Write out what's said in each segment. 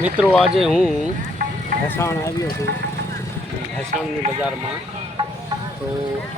મિત્રો આજે હું ભેસાણ આવ્યો છું ભેસાણની બજારમાં તો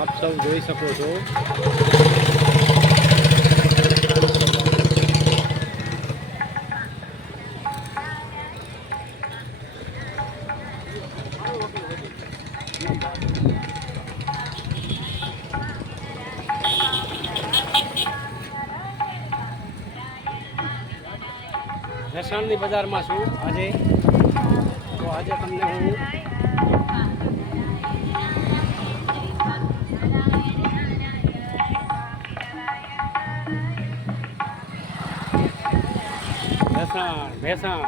આપ સૌ જોઈ શકો છો ભેસાણની બજારમાં છું આજે તો આજે તમને હું ભેસાણ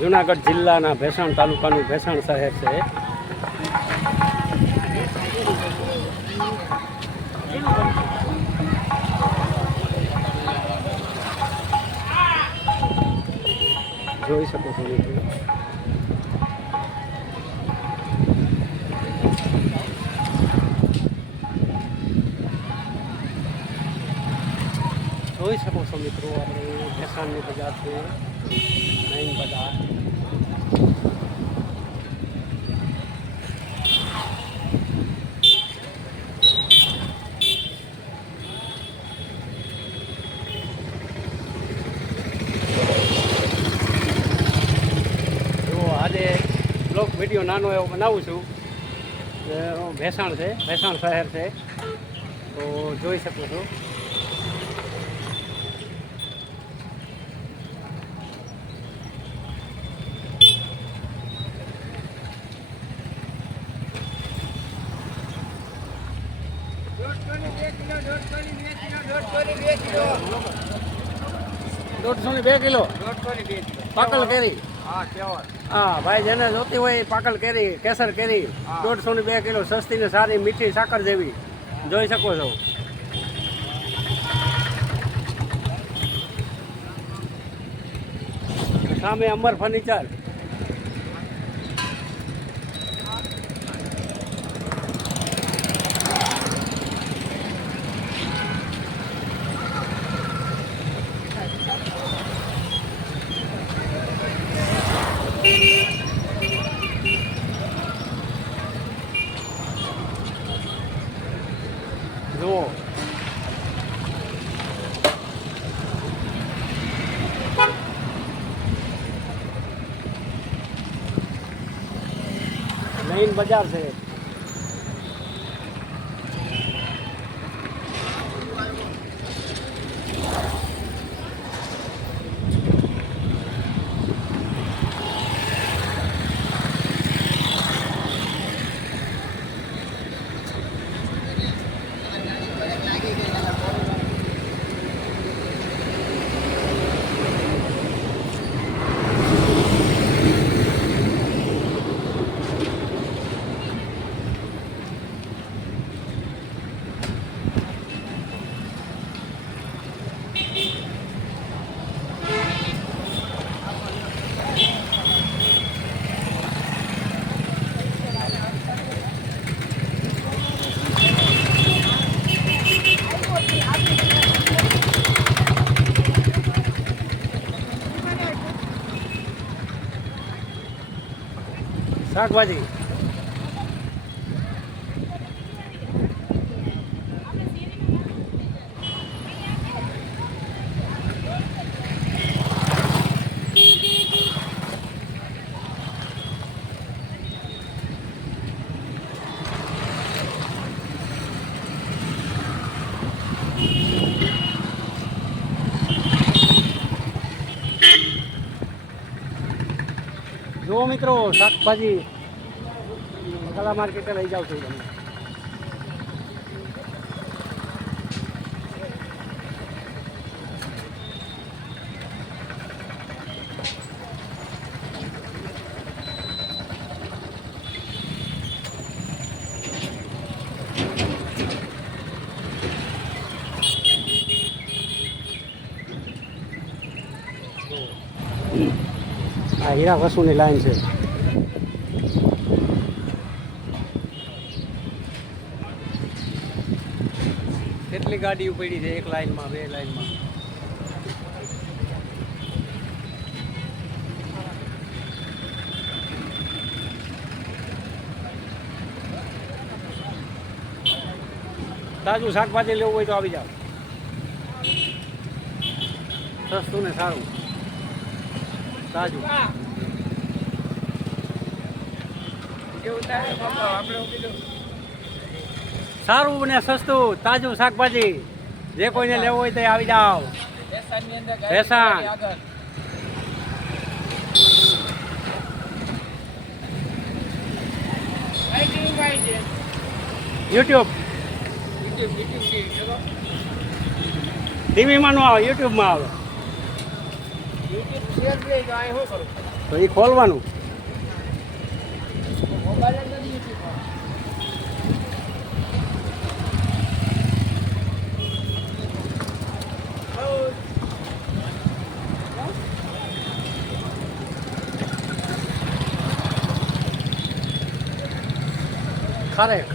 જુનાગઢ જિલ્લાના ભેસાણ તાલુકાનું ભેસાણ શહેર છે. જોઈ શકો છો મિત્રો જોઈ શકો છો મિત્રો આપણે ભેસાણની બજાર છે મેઇન બજાર. બ્લોગ વિડીયો નાનો એવો બનાવું છું. ભેસાણ છે, ભેસાણ શહેર છે તો જોઈ શકો છો. ₹150 ની 2 કિલો પાકલ કેરી. હા ભાઈ, જેને જોતી હોય પાકલ કેરી, કેસર કેરી 150 ની 2 કિલો, સસ્તી ને સારી, મીઠી સાકર જેવી. જોઈ શકો છો. સામે અમર ફર્નિચર. જુઓ મેઇન બજાર છે. શાકભાજી જુઓ મિત્રો, શાકભાજી કલા માર્કેટે લઈ જાઉં છું તમને. આ હીરા વસુની લાઈન છે. કેટલી ગાડીઓ પડી છે એક લાઈનમાં, બે લાઈનમાં. તાજું શાકભાજી લેવું હોય તો આવી જાઓ, સસ્તું ને સારું તાજું. સારું ને સસ્તું તાજું શાકભાજી જે કોઈને લેવું હોય તો આવી જાઓ. ભેસાણ યુટ્યુબ ટીવીમાં નો આવે, યુટ્યુબમાં આવે. તો એ ખોલવાનું. ખરેખ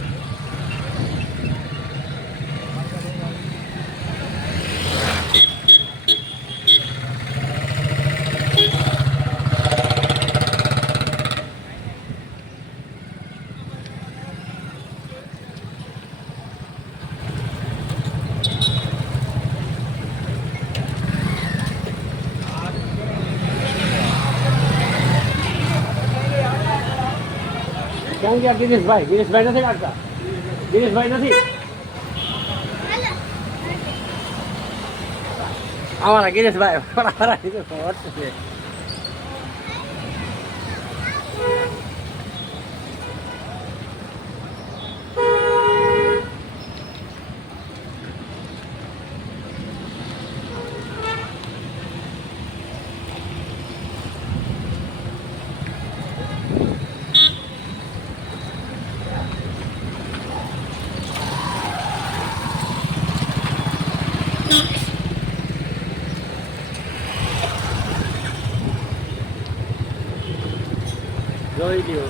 ક્યાં ગયા ગિરીશભાઈ? ગિરીશભાઈ નથી કાઢતા, ગિરીશભાઈ નથી. અમારા ગિરીશભાઈ છે. જોઈ લ્યો.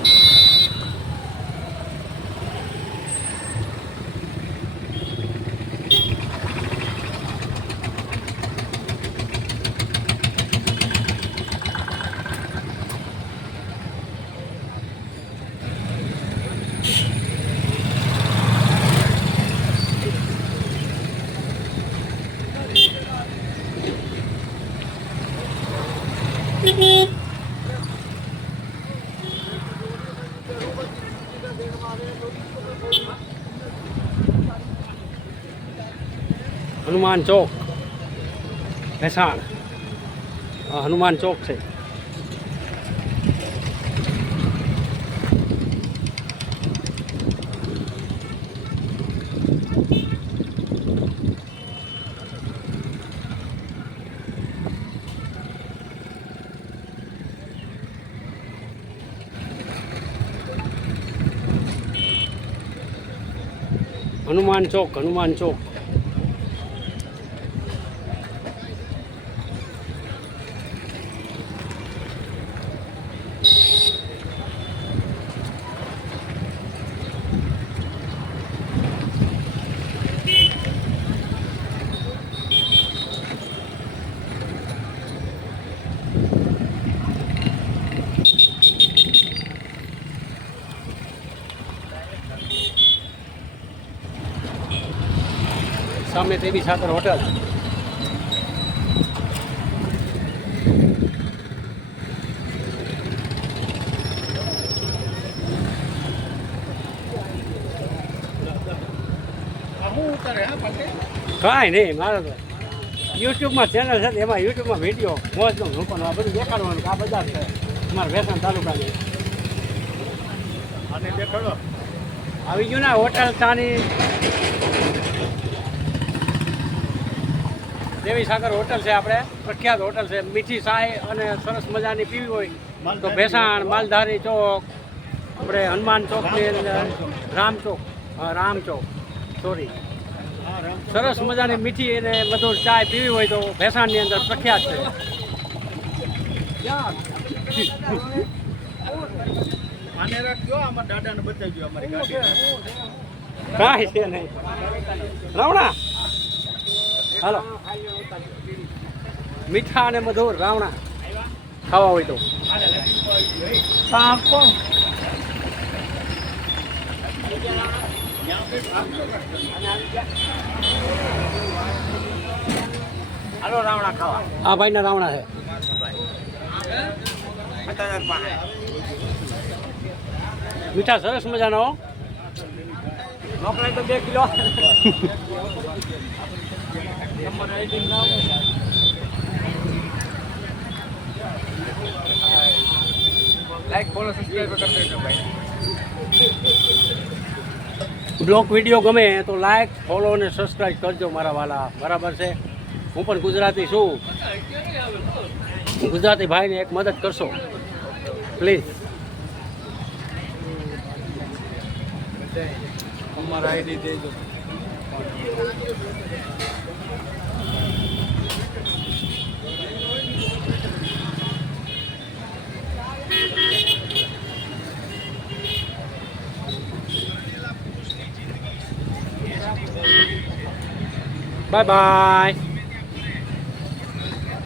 હનુમાન ચોક ભેસાણ, હનુમાન ચોક છે. હનુમાન ચોક, હનુમાન ચોક. સામે તેવી સાગર હોટલ. કાંઈ નહીં, મારે તો યુટ્યુબમાં ચેનલ છે, એમાં યુટ્યુબમાં વિડીયો મોજનો મૂકવાનો, આ બધું દેખાડવાનું. આ બજાર છે અમારા ભેસાણ તાલુકાની. આવી ગયું ને હોટલ ચાની દેવી સાગર હોટલ છે, આપણે પ્રખ્યાત હોટલ છે. મીઠી ચાય અને સરસ મજાની પીવી હોય તો ભેસાણ માલધારી ચોક, આપણે હનુમાન ચોકની અંદર રામ ચોક, રામ ચોક સોરી, સરસ મજાની મીઠી અને બધું ચાય પીવી હોય તો ભેસાણની અંદર પ્રખ્યાત છે. કાંઈ છે નહીં રાવણા. હાલો મીઠા અને બધું રાવણા ખાવા હોય તો. હાલો રાવણા ખાવા. આ ભાઈના રાવણા છે. મીઠા સરસ મજાનો હો. મોકલાય તો 2 કિલો. લાઈક ફોલો સબસ્ક્રાઇબ કરી દેજો ભાઈ. બ્લોગ વિડીયો ગમે તો લાઈક ફોલો અને સબસ્ક્રાઈબ કરજો મારા વાલા. બરાબર છે. હું પણ ગુજરાતી છું. ગુજરાતી ભાઈને એક મદદ કરશો પ્લીઝ. અમારા આઈડી દેજો. Bye bye.